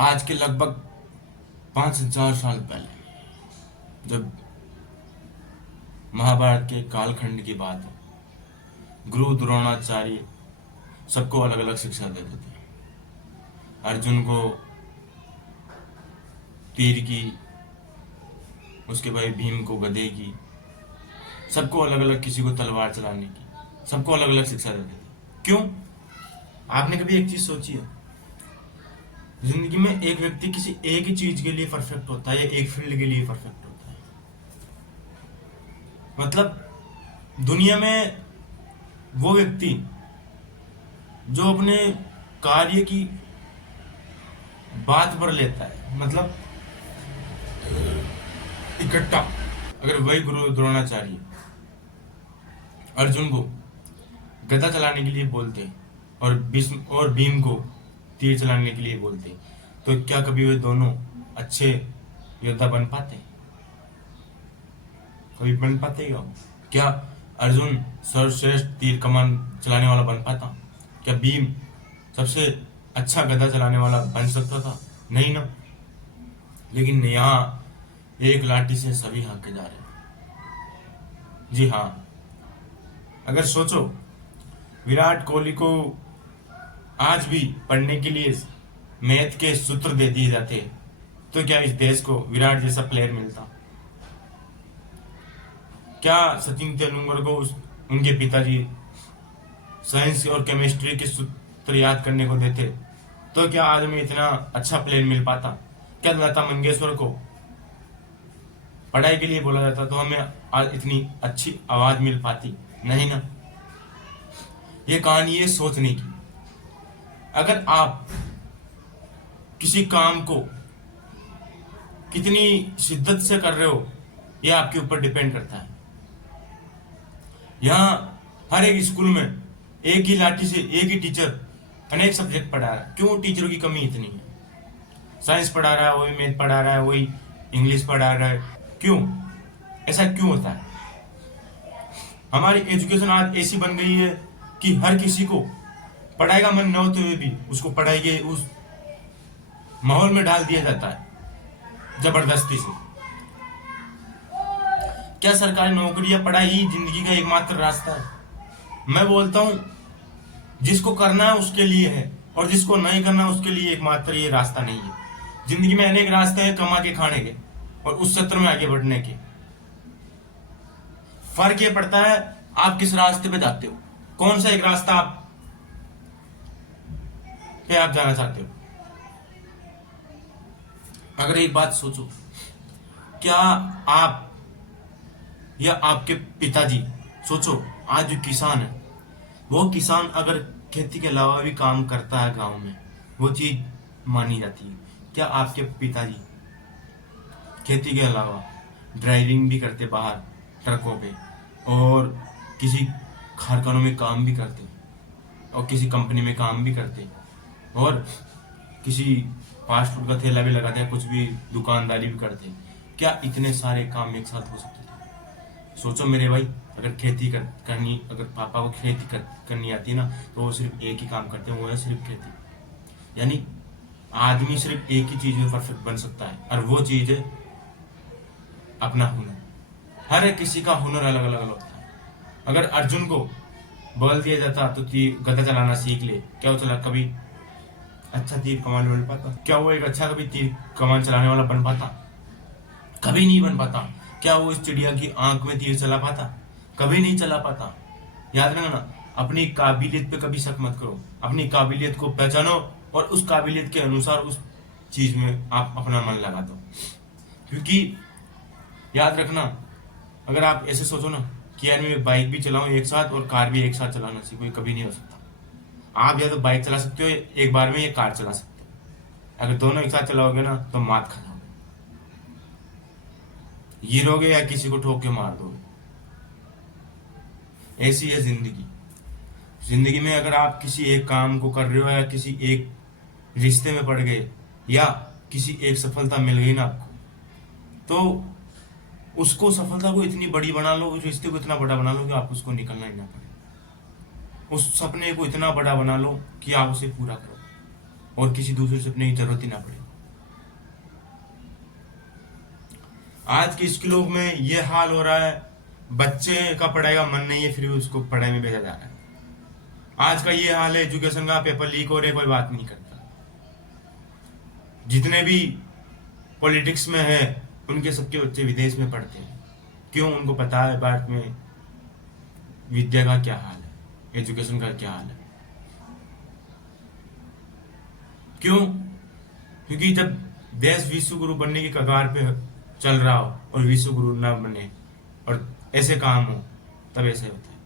आज के लगभग 5,000 साल पहले, जब महाभारत के कालखंड की बात है, गुरु द्रोणाचार्य सबको अलग अलग शिक्षा देते थे। अर्जुन को तीर की, उसके भाई भीम को गदे की, सबको अलग अलग, किसी को तलवार चलाने की, सबको अलग अलग शिक्षा देते थे। क्यों? आपने कभी एक चीज सोची है? जिंदगी में एक व्यक्ति किसी एक ही चीज के लिए परफेक्ट होता है या एक फील्ड के लिए परफेक्ट होता है? मतलब दुनिया में वो व्यक्ति जो अपने कार्य की बात पर लेता है, मतलब इकट्ठा, अगर वही गुरु द्रोणाचार्य अर्जुन को गदा चलाने के लिए बोलते और भीष्म और भीम को तीर चलाने के लिए बोलते, तो क्या कभी वे दोनों अच्छे योद्धा बन पाते? कभी बन पाते क्या? क्या अर्जुन सर्वश्रेष्ठ तीर कमान चलाने वाला बन पाता? क्या भीम सबसे अच्छा गदा चलाने वाला बन सकता था? नहीं ना। लेकिन यहाँ एक लाठी से सभी हाके जा रहे हैं। जी हाँ, अगर सोचो, विराट कोहली को आज भी पढ़ने के लिए मैथ के सूत्र दे दिए जाते, तो क्या इस देश को विराट जैसा प्लेयर मिलता? क्या सचिन तेंदुलकर को उनके पिताजी साइंस और केमिस्ट्री के सूत्र याद करने को देते, तो क्या आज हमें इतना अच्छा प्लेयर मिल पाता? क्या लता मंगेशकर को पढ़ाई के लिए बोला जाता तो हमें आज इतनी अच्छी आवाज मिल पाती? नहीं ना। ये कहानी है सोचने की। अगर आप किसी काम को कितनी शिद्दत से कर रहे हो, यह आपके ऊपर डिपेंड करता है। यहाँ हर एक स्कूल में एक ही लाठी से एक ही टीचर अनेक सब्जेक्ट पढ़ा रहा है। क्यों टीचरों की कमी इतनी है? साइंस पढ़ा रहा है, वही मैथ पढ़ा रहा है, वही इंग्लिश पढ़ा रहा है। क्यों? ऐसा क्यों होता है? हमारी एजुकेशन आज ऐसी बन गई है कि हर किसी को पढ़ाई का मन न होते हुए भी उसको पढ़ाई के उस माहौल में डाल दिया जाता है जबरदस्ती से। क्या सरकारी नौकरी या पढ़ाई ही जिंदगी का एकमात्र रास्ता है? मैं बोलता हूं, जिसको करना है उसके लिए है, और जिसको नहीं करना उसके लिए एकमात्र ये रास्ता नहीं है। जिंदगी में अनेक रास्ते हैं कमा के खाने के और उस सत्र में आगे बढ़ने के। फर्क ये पड़ता है आप किस रास्ते पे जाते हो, कौन सा एक रास्ता आप जाना चाहते हो। अगर एक बात सोचो, क्या आप या आपके पिताजी, सोचो, आज जो किसान है, वो किसान अगर खेती के अलावा भी काम करता है गांव में, वो चीज मानी जाती है। क्या आपके पिताजी खेती के अलावा ड्राइविंग भी करते बाहर ट्रकों पे, और किसी कारखानों में काम भी करते, और किसी कंपनी में काम भी करते, और किसी फास्ट फूड का ठेला भी लगाते हैं, कुछ भी दुकानदारी भी करते? क्या इतने सारे काम एक साथ हो सकते थे? सोचो मेरे भाई, अगर खेती करनी, अगर पापा को खेती करनी आती है ना, तो वो सिर्फ एक ही काम करते हैं, वो है सिर्फ खेती। यानी आदमी सिर्फ एक ही चीज में परफेक्ट बन सकता है, और वो चीज है अपना हुनर। हर एक किसी का हुनर अलग अलग होता है। अगर अर्जुन को बोल दिया जाता तो तीर गदा चलाना सीख ले, क्या वो चला कभी अच्छा तीर कमान बन पाता? क्या वो एक अच्छा कभी तीर कमान चलाने वाला बन पाता? कभी नहीं बन पाता। क्या वो इस चिड़िया की आंख में तीर चला पाता? कभी नहीं चला पाता। याद रखना, अपनी काबिलियत पे कभी शक मत करो, अपनी काबिलियत को पहचानो और उस काबिलियत के अनुसार उस चीज में आप अपना मन लगा दो। क्योंकि याद रखना, अगर आप ऐसे सोचो ना कि यार मैं बाइक भी चलाऊं एक साथ और कार भी एक साथ चलाना सीखो, ये कभी नहीं हो सकता। आप या तो बाइक चला सकते हो एक बार में, या कार चला सकते हो। अगर दोनों एक साथ चलाओगे ना तो मात खा जाओगे, गिरोगे या किसी को ठोक के मार दोगे। ऐसी है जिंदगी। जिंदगी में अगर आप किसी एक काम को कर रहे हो, या किसी एक रिश्ते में पड़ गए, या किसी एक सफलता मिल गई ना आपको, तो उसको, सफलता को इतनी बड़ी बना लो, उस रिश्ते को इतना बड़ा बना लो कि आप उसको निकलना ही ना पड़े। उस सपने को इतना बड़ा बना लो कि आप उसे पूरा करो और किसी दूसरे सपने की जरूरत ही ना पड़े। आज के स्कूलों में ये हाल हो रहा है, बच्चे का पढ़ाई का मन नहीं है फिर भी उसको पढ़ाई में भेजा जा रहा है। आज का ये हाल है एजुकेशन का, पेपर लीक हो रहे, कोई बात नहीं करता। जितने भी पॉलिटिक्स में है उनके सबके बच्चे विदेश में पढ़ते हैं। क्यों? उनको पता है भारत में विद्या का क्या हाल है, एजुकेशन का क्या हाल है। क्यों? क्योंकि जब देश विश्व गुरु बनने की कगार पे चल रहा हो और विश्व गुरु ना बने और ऐसे काम हो, तब ऐसे होता है।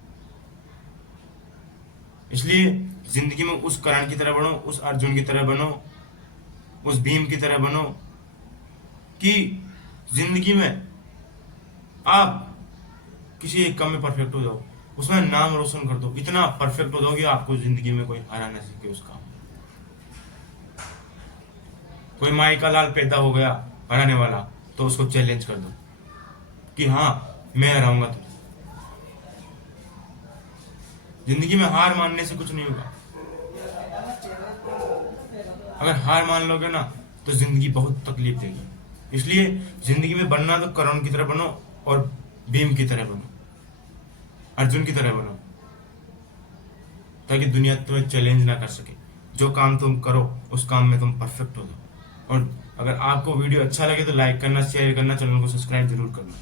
इसलिए जिंदगी में उस कर्ण की तरह बनो, उस अर्जुन की तरह बनो, उस भीम की तरह बनो कि जिंदगी में आप किसी एक काम में परफेक्ट हो जाओ, उसमें नाम रोशन कर दो, इतना परफेक्ट हो जाओ कि आपको जिंदगी में कोई हरा ना सके उस काम में। कोई माई का लाल पैदा हो गया हराने वाला, तो उसको चैलेंज कर दो कि हाँ मैं हराऊंगा तुझे। जिंदगी में हार मानने से कुछ नहीं होगा। अगर हार मान लोगे ना तो जिंदगी बहुत तकलीफ देगी। इसलिए जिंदगी में बनना तो कर्ण की तरह बनो और भीम की तरह बनो, अर्जुन की तरह बनो, ताकि दुनिया तुम्हें चैलेंज ना कर सके। जो काम तुम करो उस काम में तुम परफेक्ट हो जाओ। और अगर आपको वीडियो अच्छा लगे तो लाइक करना, शेयर करना, चैनल को सब्सक्राइब जरूर करना।